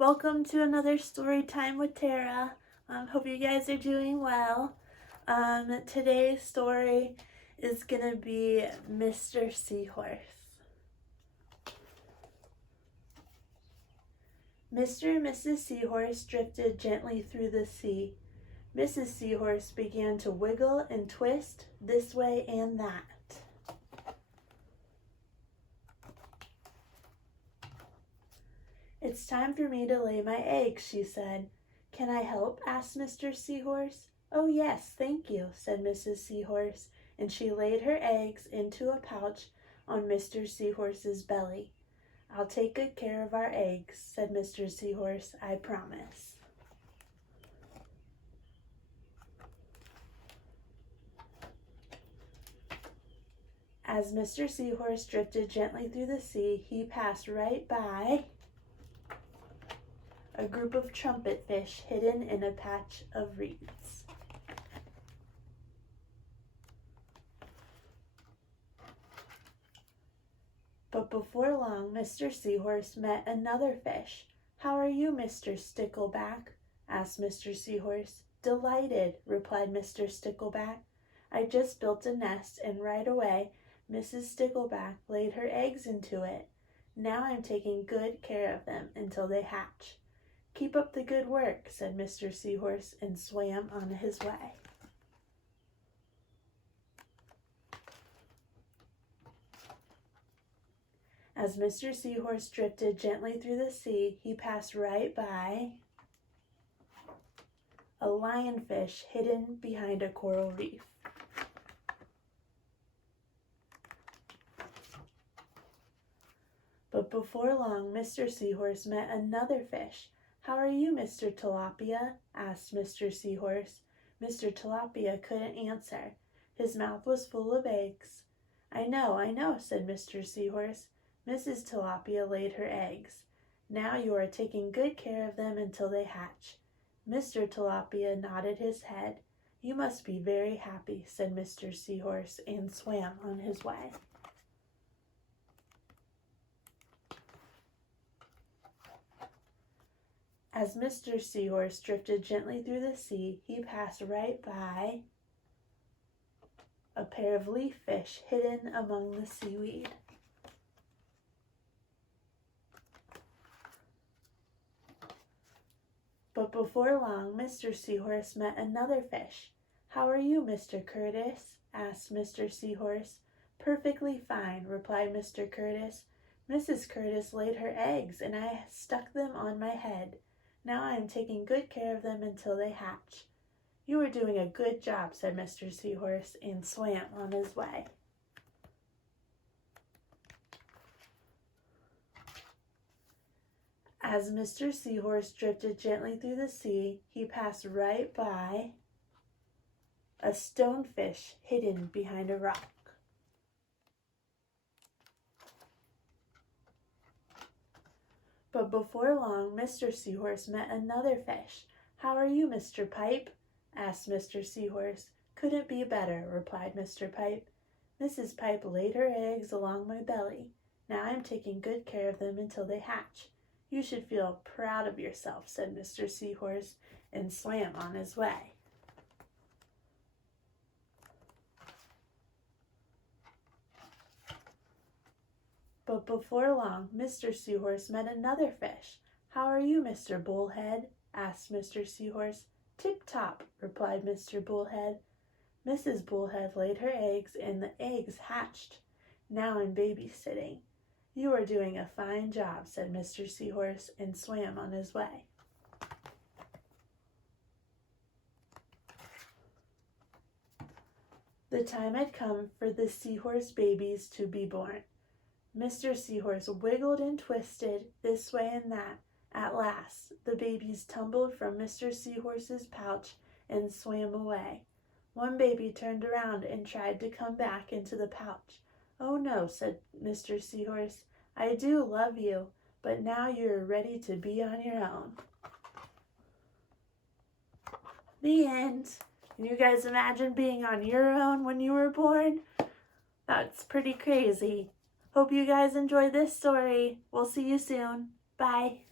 Welcome to another story time with Tara. Hope you guys are doing well. Today's story is gonna be Mr. Seahorse. Mr. and Mrs. Seahorse drifted gently through the sea. Mrs. Seahorse began to wiggle and twist this way and that. "It's time for me to lay my eggs," she said. "Can I help?" asked Mr. Seahorse. "Oh, yes, thank you," said Mrs. Seahorse, and she laid her eggs into a pouch on Mr. Seahorse's belly. "I'll take good care of our eggs," said Mr. Seahorse, "I promise." As Mr. Seahorse drifted gently through the sea, he passed right by a group of trumpet fish hidden in a patch of reeds. But before long, Mr. Seahorse met another fish. "How are you, Mr. Stickleback?" asked Mr. Seahorse. "Delighted," replied Mr. Stickleback. "I just built a nest, and right away Mrs. Stickleback laid her eggs into it. Now I'm taking good care of them until they hatch." "Keep up the good work," said Mr. Seahorse, and swam on his way. As Mr. Seahorse drifted gently through the sea, he passed right by a lionfish hidden behind a coral reef. But before long, Mr. Seahorse met another fish. "How are you, Mr. Tilapia?" asked Mr. Seahorse. Mr. Tilapia couldn't answer. His mouth was full of eggs. I know," said Mr. Seahorse. "Mrs. Tilapia laid her eggs. Now you are taking good care of them until they hatch." Mr. Tilapia nodded his head. "You must be very happy," said Mr. Seahorse, and swam on his way. As Mr. Seahorse drifted gently through the sea, he passed right by a pair of leaf fish hidden among the seaweed. But before long, Mr. Seahorse met another fish. "How are you, Mr. Curtis?" asked Mr. Seahorse. "Perfectly fine," replied Mr. Curtis. "Mrs. Curtis laid her eggs, and I stuck them on my head. Now I am taking good care of them until they hatch." "You are doing a good job," said Mr. Seahorse, and swam on his way. As Mr. Seahorse drifted gently through the sea, he passed right by a stonefish hidden behind a rock. But before long, Mr. Seahorse met another fish. "How are you, Mr. Pipe?" asked Mr. Seahorse. "Couldn't be better," replied Mr. Pipe. "Mrs. Pipe laid her eggs along my belly. Now I'm taking good care of them until they hatch. You should feel proud of yourself," said Mr. Seahorse, and swam on his way. But before long, Mr. Seahorse met another fish. "How are you, Mr. Bullhead?" asked Mr. Seahorse. "Tip-top," replied Mr. Bullhead. "Mrs. Bullhead laid her eggs, and the eggs hatched. Now I'm babysitting." "You are doing a fine job," said Mr. Seahorse, and swam on his way. The time had come for the seahorse babies to be born. Mr. Seahorse wiggled and twisted this way and that. At last, the babies tumbled from Mr. Seahorse's pouch and swam away. One baby turned around and tried to come back into the pouch. "Oh no," said Mr. Seahorse. "I do love you, but now you're ready to be on your own." The end. Can you guys imagine being on your own when you were born? That's pretty crazy. Hope you guys enjoyed this story. We'll see you soon. Bye.